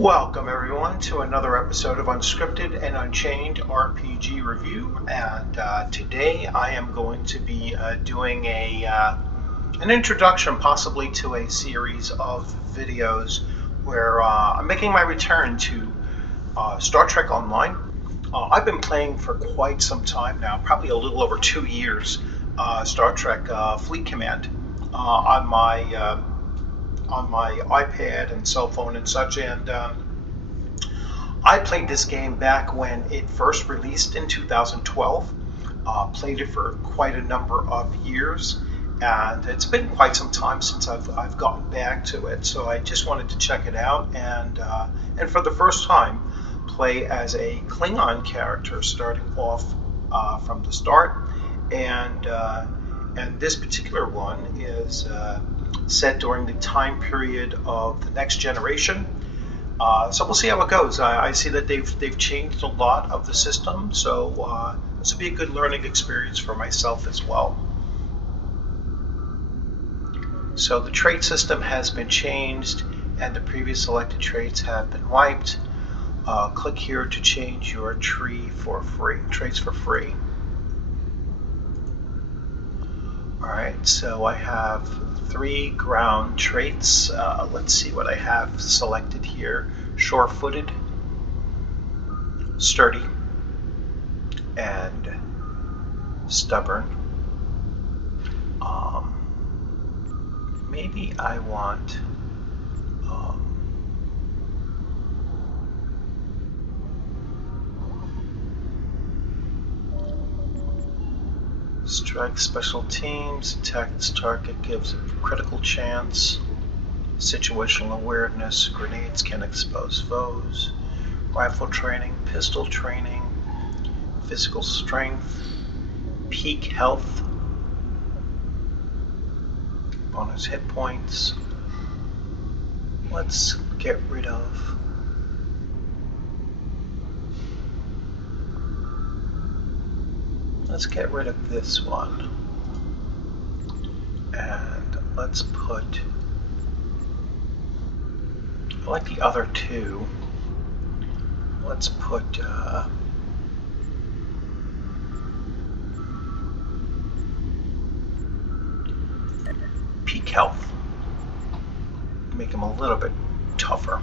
Welcome everyone to another episode of Unscripted and Unchained RPG Review, and today I am going to be doing an introduction possibly to a series of videos where I'm making my return to Star Trek Online. I've been playing for quite some time now, probably a little over 2 years, Star Trek Fleet Command on my iPad and cell phone and such, and I played this game back when it first released in 2012. Played it for quite a number of years, and it's been quite some time since I've gotten back to it. So I just wanted to check it out, and for the first time, play as a Klingon character, starting off from the start, and this particular one is set during the time period of the Next Generation. So we'll see how it goes. I see that they've changed a lot of the system, so this will be a good learning experience for myself as well. So the trait system has been changed, and the previous selected traits have been wiped. Click here to change your traits for free. Alright, so I have 3 ground traits. Let's see what I have selected here. Sure-footed, sturdy, and stubborn. Maybe I want strike special teams, attack its target gives a critical chance, situational awareness, grenades can expose foes, rifle training, pistol training, physical strength, peak health, bonus hit points. Let's get rid of this one, and let's put, I like the other 2. Let's put peak health, make them a little bit tougher,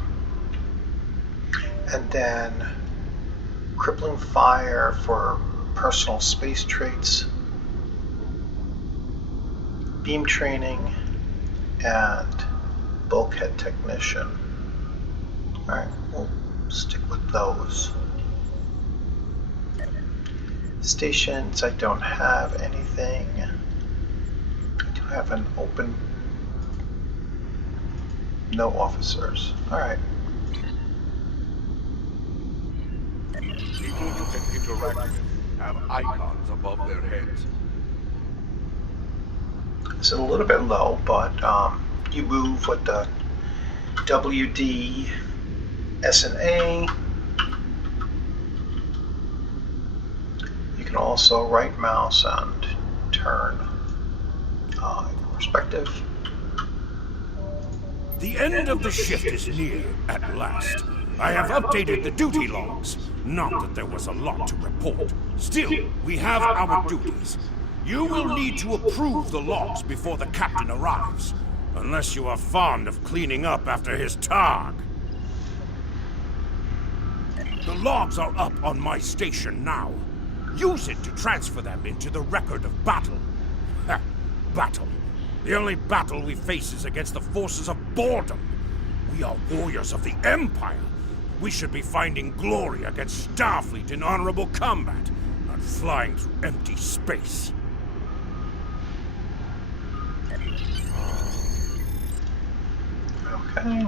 and then crippling fire for personal space traits, beam training, and bulkhead technician. Alright, we'll stick with those. Stations, I don't have anything. I do have an open, no officers. Alright. People you can interact with have icons above their heads. It's a little bit low, but you move with the WD, S and A. You can also right mouse and turn perspective. The end of the shift is near, at last. I have updated the duty logs. Not that there was a lot to report. Still, we have our duties. You will need to approve the logs before the captain arrives. Unless you are fond of cleaning up after his targ. The logs are up on my station now. Use it to transfer them into the record of battle. Ha! Battle. The only battle we face is against the forces of boredom. We are warriors of the Empire. We should be finding glory against Starfleet in honorable combat, not flying through empty space. Okay.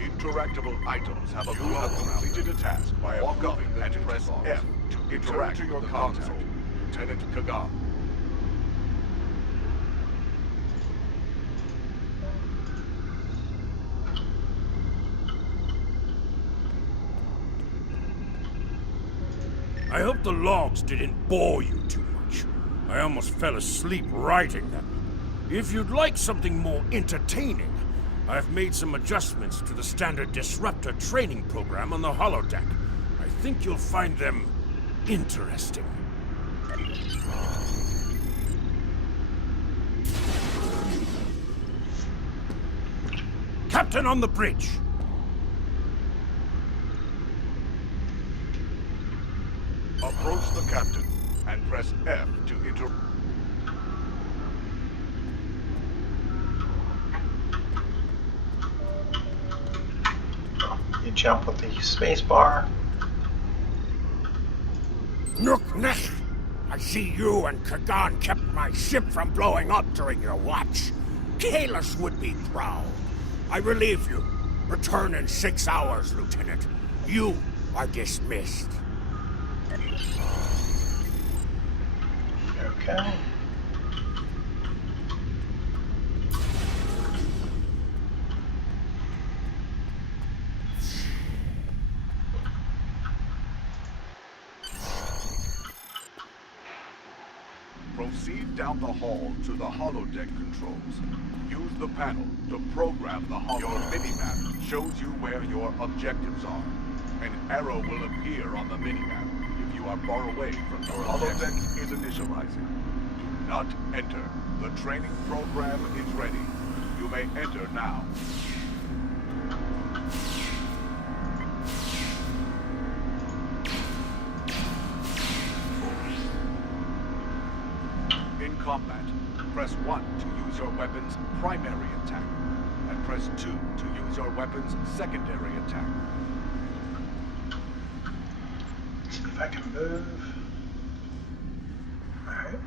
Interactable items have a You have completed a task by walk up and press F to interact with your console. Lieutenant Kagan. I hope the logs didn't bore you too much. I almost fell asleep writing them. If you'd like something more entertaining, I've made some adjustments to the standard disruptor training program on the holodeck. I think you'll find them interesting. Captain on the bridge! Approach the captain and press F to enter. You jump with the space bar. Nook Nech! I see you and Kagan kept my ship from blowing up during your watch. Kalis would be proud. I relieve you. Return in 6 hours, Lieutenant. You are dismissed. Okay. Proceed down the hall to the holodeck controls. Use the panel to program the holodeck. Your minimap shows you where your objectives are. An arrow will appear on the minimap if you are far away from your holodeck is initializing. Do not enter. The training program is ready. You may enter now. In combat, press 1 to use your weapon's primary attack, and press 2 to use your weapon's secondary attack. Let's see if I can move. Alright.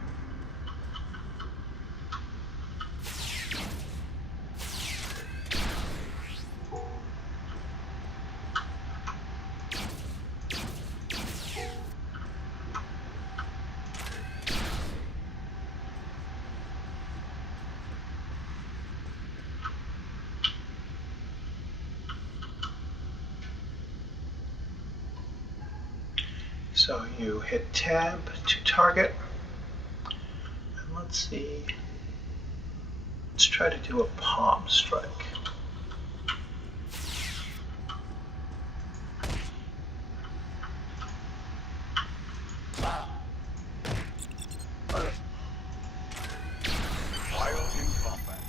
So you hit tab to target, and let's see, let's try to do a palm strike. While in combat,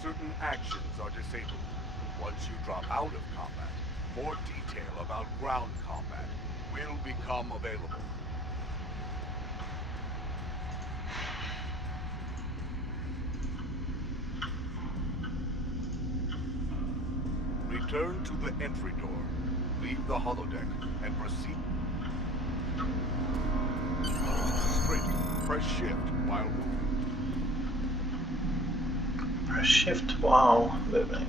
certain actions are disabled. Once you drop out of combat, more detail about ground combat will become available. Return to the entry door. Leave the holodeck and proceed. Sprint. Press shift while moving. Press shift while moving.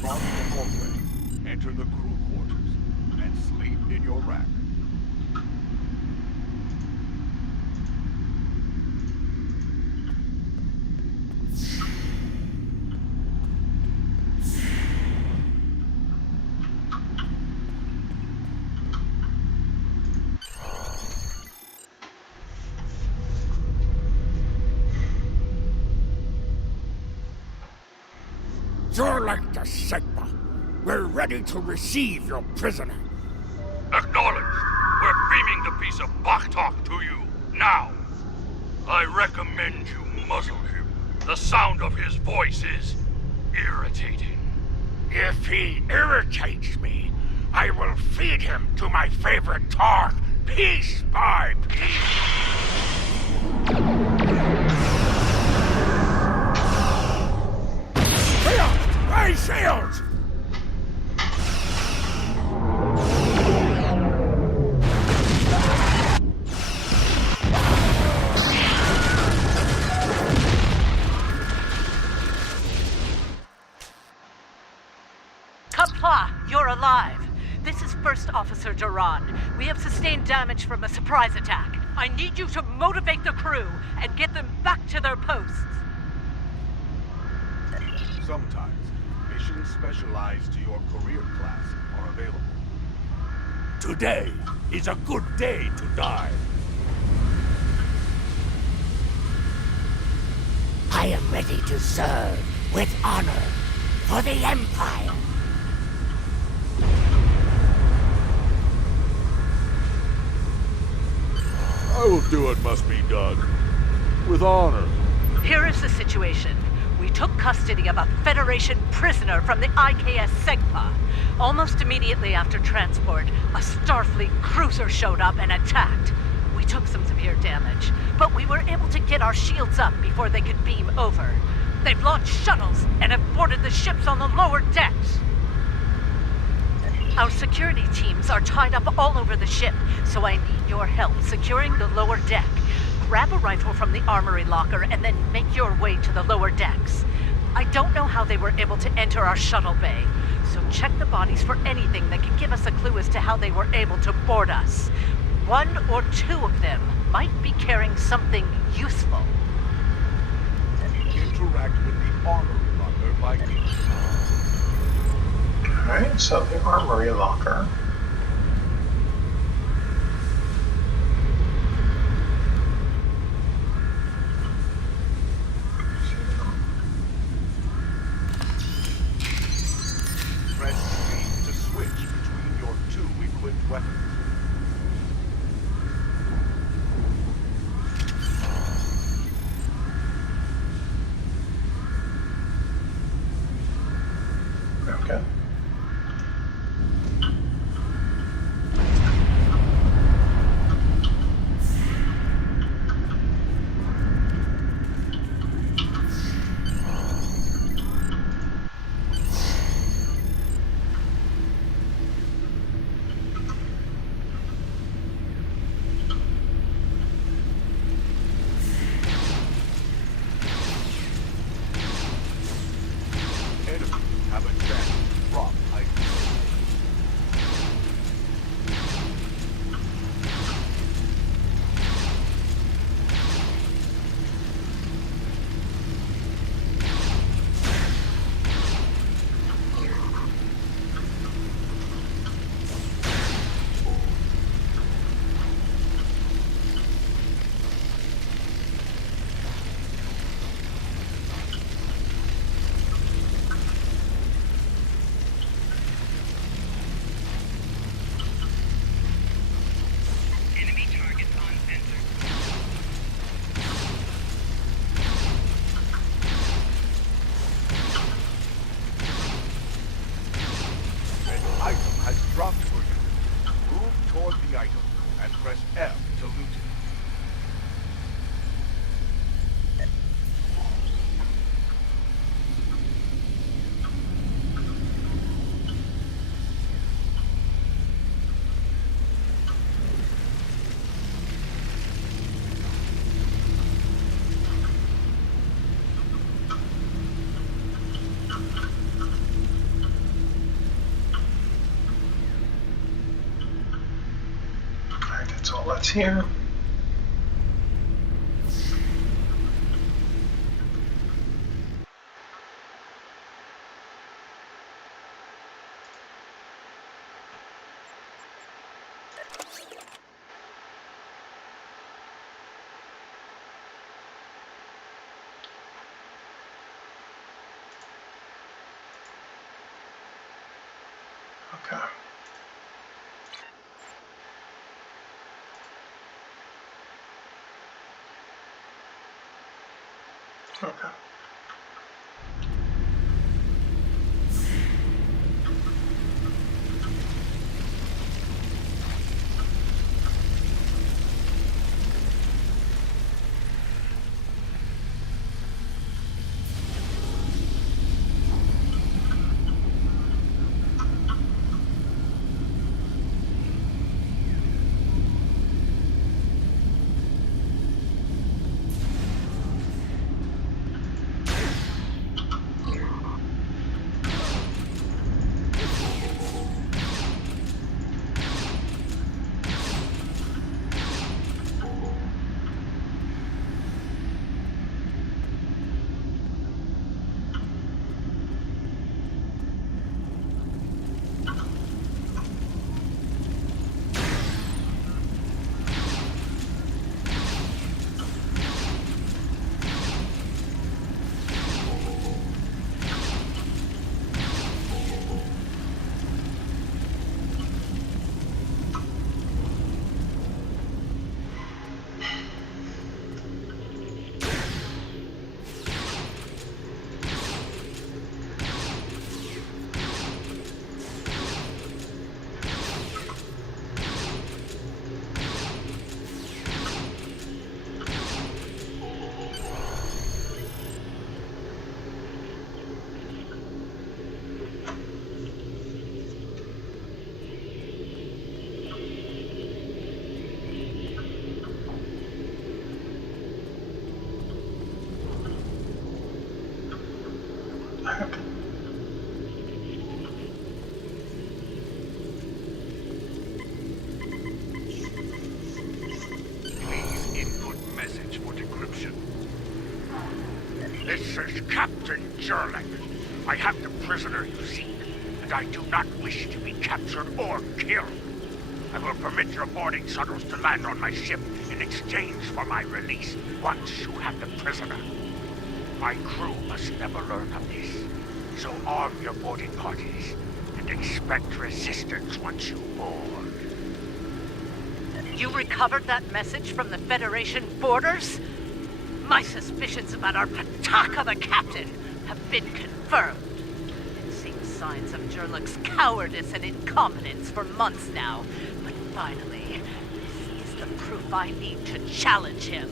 Cross the hallway, enter the crew quarters, and sleep in your rack. You're like the Sigma. We're ready to receive your prisoner. Acknowledged. We're beaming the piece of Bachtalk to you, now. I recommend you muzzle him. The sound of his voice is irritating. If he irritates me, I will feed him to my favorite targ, piece by piece. My shield! Kapla, you're alive. This is First Officer Duran. We have sustained damage from a surprise attack. I need you to motivate the crew and get them back to their posts. Sometimes, positions specialized to your career class are available. Today is a good day to die. I am ready to serve with honor for the Empire. I will do what must be done. With honor. Here is the situation. We took custody of a Federation prisoner from the IKS Segpa. Almost immediately after transport, a Starfleet cruiser showed up and attacked. We took some severe damage, but we were able to get our shields up before they could beam over. They've launched shuttles and have boarded the ships on the lower decks. Our security teams are tied up all over the ship, so I need your help securing the lower deck. Grab a rifle from the armory locker and then make your way to the lower decks. I don't know how they were able to enter our shuttle bay, so check the bodies for anything that can give us a clue as to how they were able to board us. One or two of them might be carrying something useful. Interact with the armory locker by being. Alright, so the armory locker. Press C to switch between your two equipped weapons. Okay. Enemies have advanced from height. Enemy targets on sensor. An item has dropped for you. Move toward the item and press F to loot it. Alright, that's all that's here. Okay. Okay. Please input message for decryption. This is Captain Jurlek. I have the prisoner you seek, and I do not wish to be captured or killed. I will permit your boarding shuttles to land on my ship in exchange for my release once you have the prisoner. My crew must never learn of this, so arm your boarding parties and expect resistance once you board. You recovered that message from the Federation borders? My suspicions about our Pataka the Captain have been confirmed. Been seeing signs of Jurlek's cowardice and incompetence for months now, but finally, this is the proof I need to challenge him.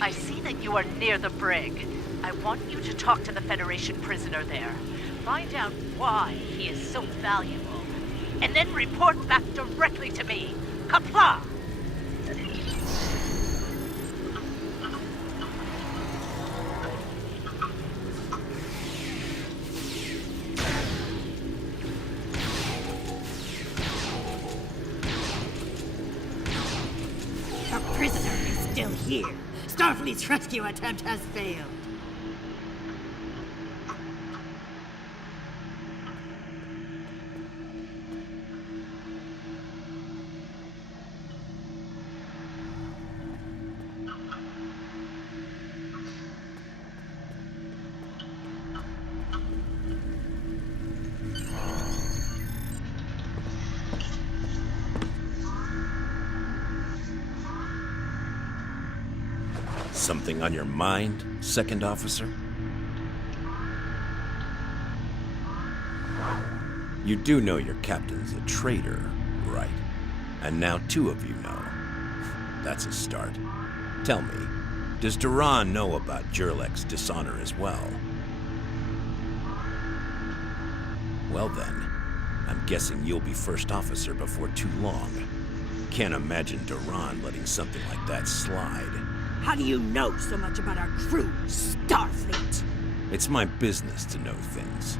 I see that you are near the brig. I want you to talk to the Federation prisoner there. Find out why he is so valuable, and then report back directly to me. Kapla! The prisoner is still here. Starfleet's rescue attempt has failed. Something on your mind, Second Officer? You do know your captain's a traitor, right? And now two of you know. That's a start. Tell me, does Duran know about Jurlek's dishonor as well? Well then, I'm guessing you'll be first officer before too long. Can't imagine Duran letting something like that slide. How do you know so much about our crew, Starfleet? It's my business to know things.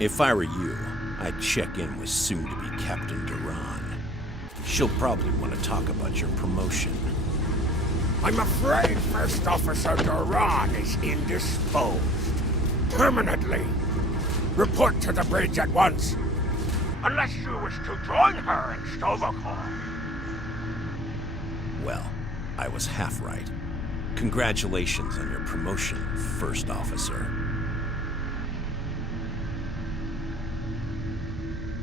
If I were you, I'd check in with soon-to-be Captain Duran. She'll probably want to talk about your promotion. I'm afraid First Officer Duran is indisposed. Permanently. Report to the bridge at once. Unless you wish to join her in Stovokor. Well, I was half right. Congratulations on your promotion, First Officer.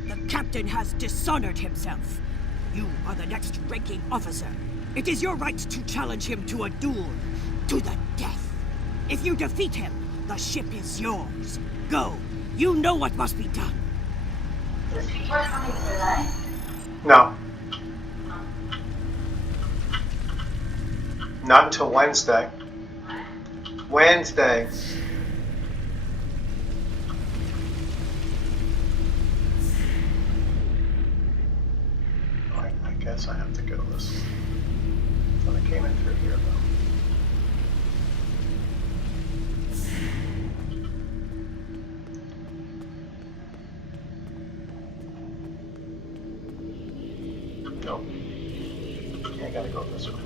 The captain has dishonored himself. You are the next ranking officer. It is your right to challenge him to a duel, to the death. If you defeat him, the ship is yours. Go. You know what must be done. No. Not until Wednesday. Wednesday. I guess I have to go this way. Thought I came in through here though. Nope. I gotta go this way.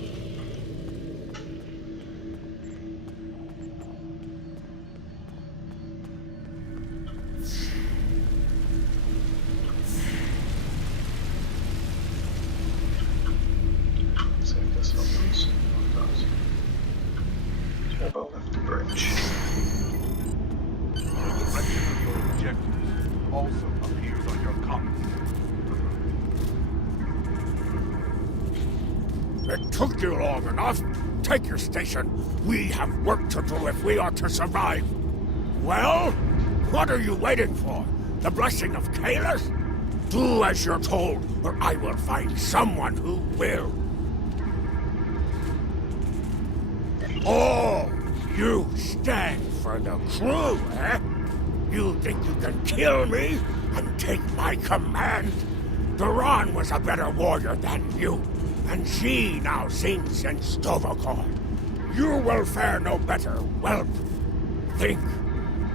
Turbo left the bridge. The direction of your objectives also appears on your compass. It took you long enough. Take your station. We have work to do if we are to survive. Well, what are you waiting for? The blessing of Kalis? Do as you're told, or I will find someone who will. Oh, you stand for the crew, eh? You think you can kill me and take my command? Duran was a better warrior than you, and she now sings in Stovokor. You will fare no better, whelp. Think,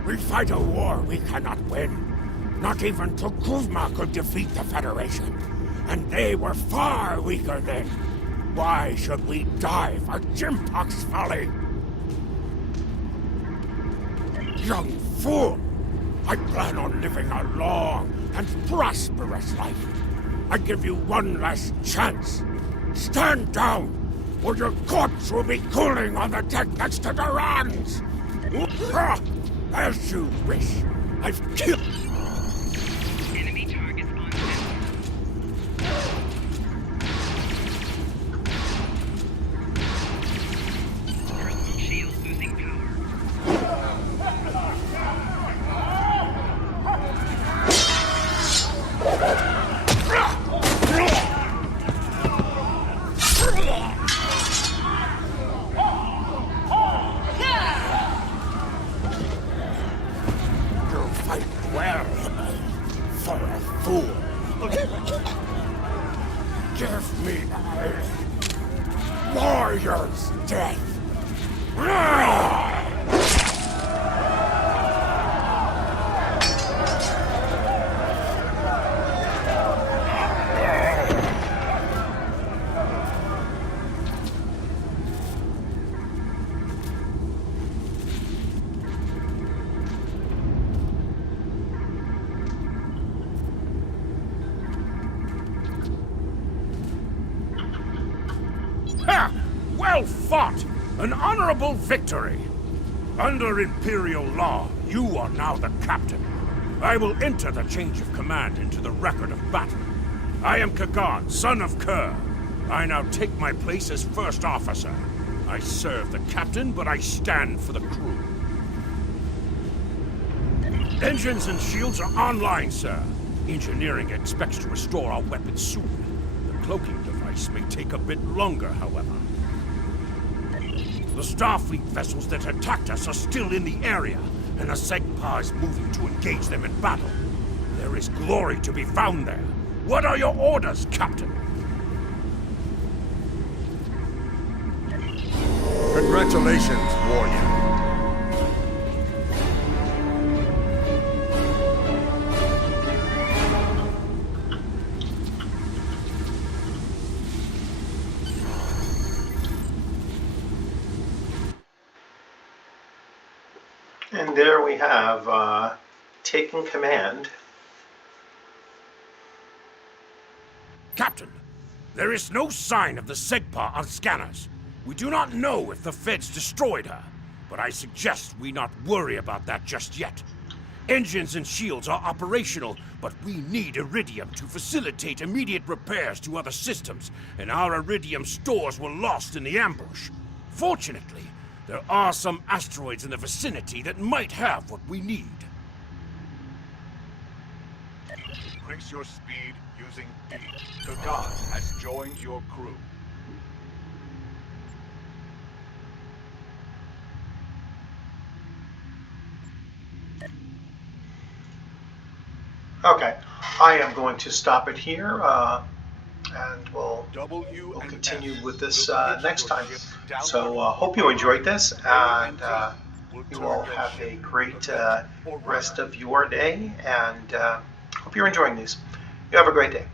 We fight a war we cannot win. Not even Tukuzma could defeat the Federation. And they were far weaker then. Why should we die for Jimpok's folly? Young fool! I plan on living a long and prosperous life. I give you one last chance. Stand down, or your corpse will be cooling on the deck next to Duran's! As you wish. I've killed... Enemy targets on center. Personal shield losing power. You fight well, for a fool. Give me a warrior's death. Ha! Well fought! An honorable victory! Under Imperial law, you are now the captain. I will enter the change of command into the record of battle. I am Kagan, son of Kerr. I now take my place as first officer. I serve the captain, but I stand for the crew. Engines and shields are online, sir. Engineering expects to restore our weapons soon. The cloaking device may take a bit longer, however. The Starfleet vessels that attacked us are still in the area, and the Segpa is moving to engage them in battle. There is glory to be found there. What are your orders, Captain? Congratulations, warrior. And there we have taken command. Captain, there is no sign of the Segpa on scanners. We do not know if the Feds destroyed her, but I suggest we not worry about that just yet. Engines and shields are operational, but we need iridium to facilitate immediate repairs to other systems, and our iridium stores were lost in the ambush. Fortunately, there are some asteroids in the vicinity that might have what we need. Increase your speed using D. Kagan has joined your crew. Okay, I am going to stop it here, and we'll continue with this next time. So hope you enjoyed this, and you all have a great rest of your day, and hope you're enjoying these. You have a great day.